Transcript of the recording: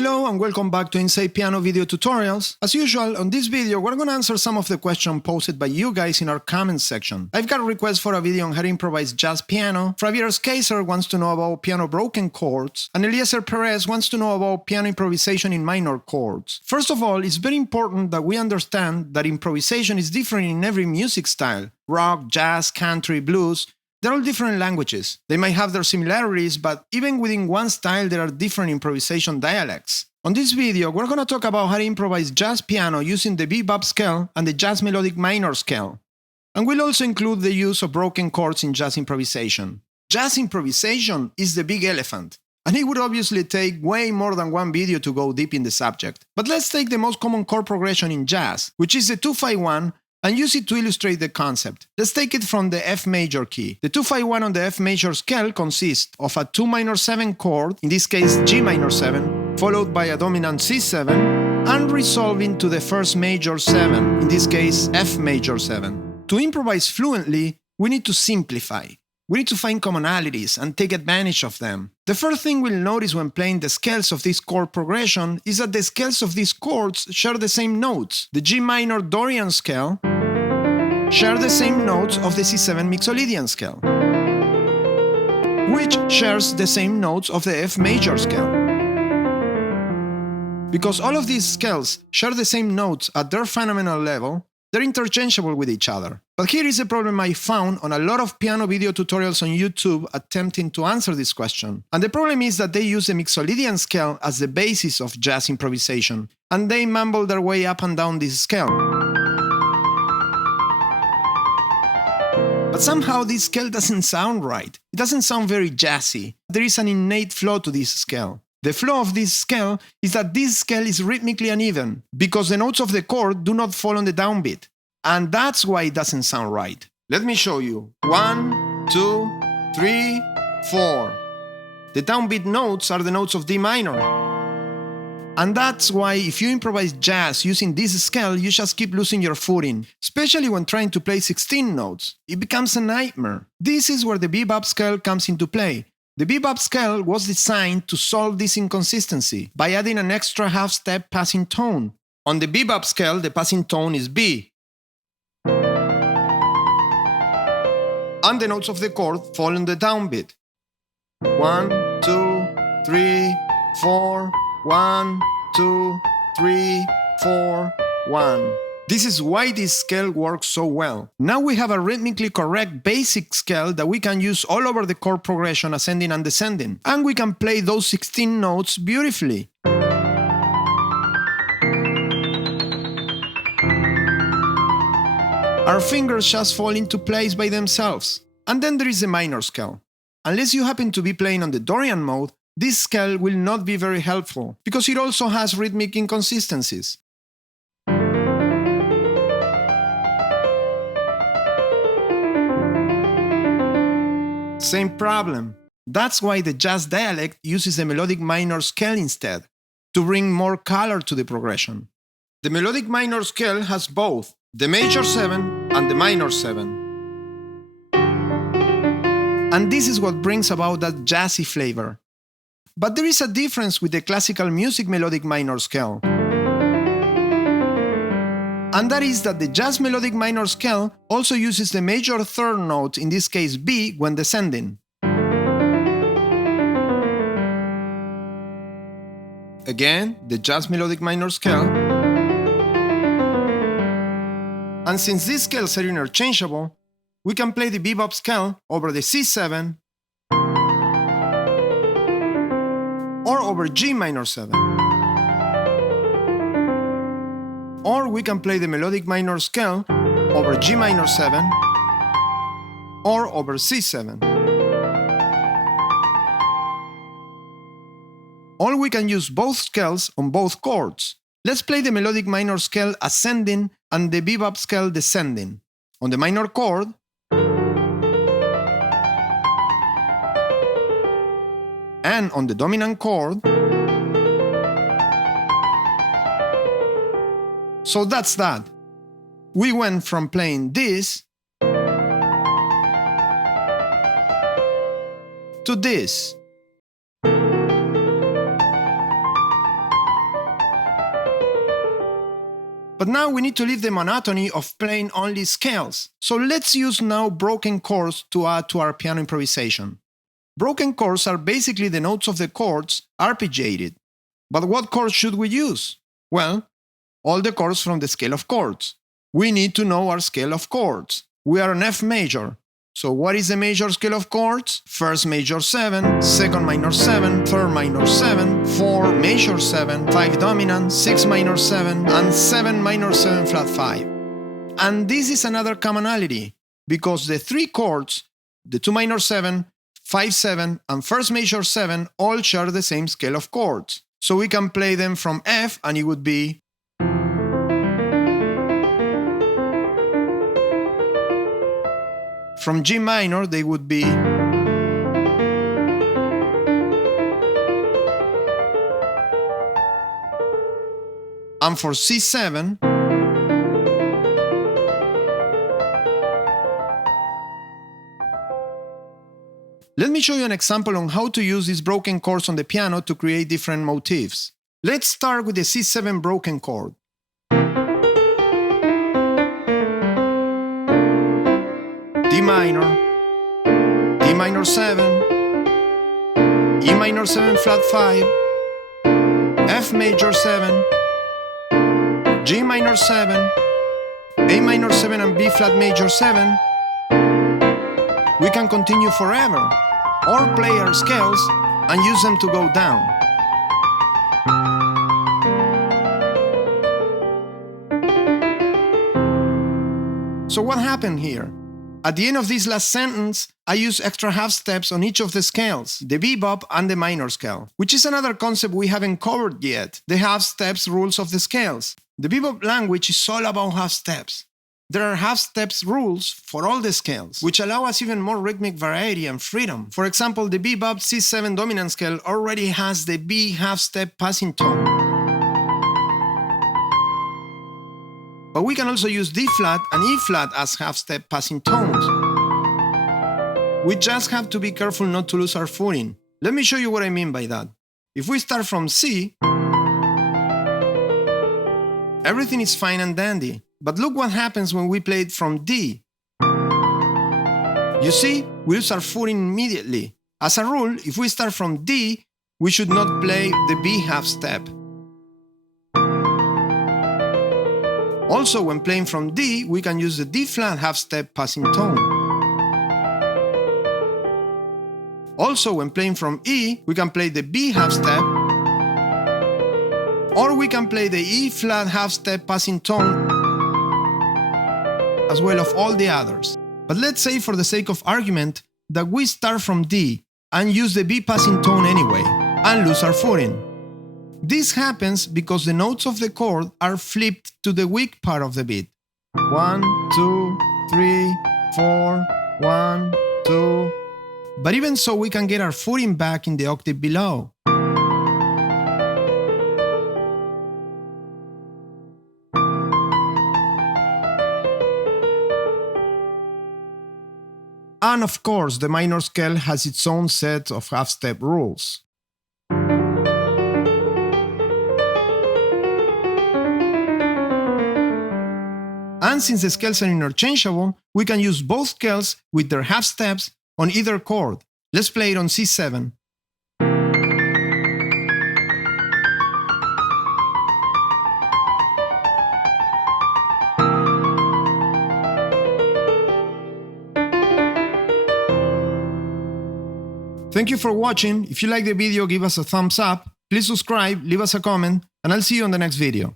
Hello and welcome back to InsidePiano Video Tutorials. As usual, on this video we're going to answer some of the questions posted by you guys in our comments section. I've got a request for a video on how to improvise jazz piano. Fravier's Kaiser wants to know about piano broken chords, and Eliezer Perez wants to know about piano improvisation in minor chords. First of all, it's very important that we understand that improvisation is different in every music style. Rock, jazz, country, blues. They're all different languages. They might have their similarities, but even within one style there are different improvisation dialects. On this video, we're going to talk about how to improvise jazz piano using the bebop scale and the jazz melodic minor scale. And we'll also include the use of broken chords in jazz improvisation. Jazz improvisation is the big elephant, and it would obviously take way more than one video to go deep in the subject. But let's take the most common chord progression in jazz, which is the 2-5-1, and use it to illustrate the concept. Let's take it from the F major key. The 2-5-1 on the F major scale consists of a 2 minor 7 chord, in this case G minor 7, followed by a dominant C7, and resolving to the first major 7, in this case F major 7. To improvise fluently, we need to simplify. We need to find commonalities and take advantage of them. The first thing we'll notice when playing the scales of this chord progression is that the scales of these chords share the same notes. The G minor Dorian scale share the same notes of the C7 MIXOLYDIAN scale, which shares the same notes of the F major scale. Because all of these scales share the same notes at their fundamental level, they're interchangeable with each other. But here is a problem I found on a lot of piano video tutorials on YouTube attempting to answer this question. And the problem is that they use the MIXOLYDIAN scale as the basis of jazz improvisation, and they mumble their way up and down this scale. But somehow this scale doesn't sound right. It doesn't sound very jazzy. There is an innate flaw to this scale. The flaw of this scale is that this scale is rhythmically uneven, because the notes of the chord do not fall on the downbeat. And that's why it doesn't sound right. Let me show you. 1, 2, 3, 4. The downbeat notes are the notes of D minor. And that's why if you improvise jazz using this scale, you just keep losing your footing, especially when trying to play 16 notes. It becomes a nightmare. This is where the bebop scale comes into play. The bebop scale was designed to solve this inconsistency by adding an extra half-step passing tone. On the bebop scale, the passing tone is B, and the notes of the chord fall on the downbeat. 1, 2, 3, 4, 1, 2, 3, 4, 1. This is why this scale works so well. Now we have a rhythmically correct basic scale that we can use all over the chord progression ascending and descending, and we can play those 16 notes beautifully. Our fingers just fall into place by themselves. And then there is the minor scale. Unless you happen to be playing on the Dorian mode, this scale will not be very helpful, because it also has rhythmic inconsistencies. Same problem. That's why the jazz dialect uses the melodic minor scale instead, to bring more color to the progression. The melodic minor scale has both the major 7 and the minor 7. And this is what brings about that jazzy flavor. But there is a difference with the classical music melodic minor scale. And that is that the jazz melodic minor scale also uses the major third note, in this case B, when descending. Again, the jazz melodic minor scale. And since these scales are interchangeable, we can play the bebop scale over the C7 or over G minor 7. Or we can play the melodic minor scale over G minor 7 or over C7. Or we can use both scales on both chords. Let's play the melodic minor scale ascending and the bebop scale descending. On the minor chord, and on the dominant chord. So that's that. We went from playing this to this. But now we need to leave the monotony of playing only scales. So let's use now broken chords to add to our piano improvisation. Broken chords are basically the notes of the chords arpeggiated. But what chords should we use? Well, all the chords from the scale of chords. We need to know our scale of chords. We are on F major. So what is the major scale of chords? First major 7, second minor 7, third minor 7, 4 major 7, 5 dominant, 6 minor 7, and 7 minor 7 flat 5. And this is another commonality, because the three chords, the 2 minor 7, 5 7, and first major 7 all share the same scale of chords. So we can play them from F and it would be from G minor, they would be and for C7 let me show you an example on how to use these broken chords on the piano to create different motifs. Let's start with the C7 broken chord. D minor, D minor 7, E minor 7 flat 5, F major 7, G minor 7, A minor 7 and B flat major 7. We can continue forever, or play our scales and use them to go down. So what happened here? At the end of this last sentence, I use extra half steps on each of the scales, the bebop and the minor scale, which is another concept we haven't covered yet, the half steps rules of the scales. The bebop language is all about half steps. There are half steps rules for all the scales, which allow us even more rhythmic variety and freedom. For example, the bebop C7 dominant scale already has the B half step passing tone. But we can also use D flat and E flat as half step passing tones. We just have to be careful not to lose our footing. Let me show you what I mean by that. If we start from C, everything is fine and dandy. But look what happens when we play it from D. You see, we lose our footing immediately. As a rule, if we start from D, we should not play the B half step. Also, when playing from D, we can use the D flat half step passing tone. Also, when playing from E, we can play the B half step, or we can play the E flat half step passing tone, as well as all the others. But let's say, for the sake of argument, that we start from D and use the B passing tone anyway, and lose our footing. This happens because the notes of the chord are flipped to the weak part of the beat. 1, 2, 3, 4, 1, 2. But even so, we can get our footing back in the octave below. And of course, the minor scale has its own set of half-step rules. And since the scales are interchangeable, we can use both scales with their half steps on either chord. Let's play it on C7. Thank you for watching. If you like the video, give us a thumbs up. Please subscribe, leave us a comment, and I'll see you on the next video.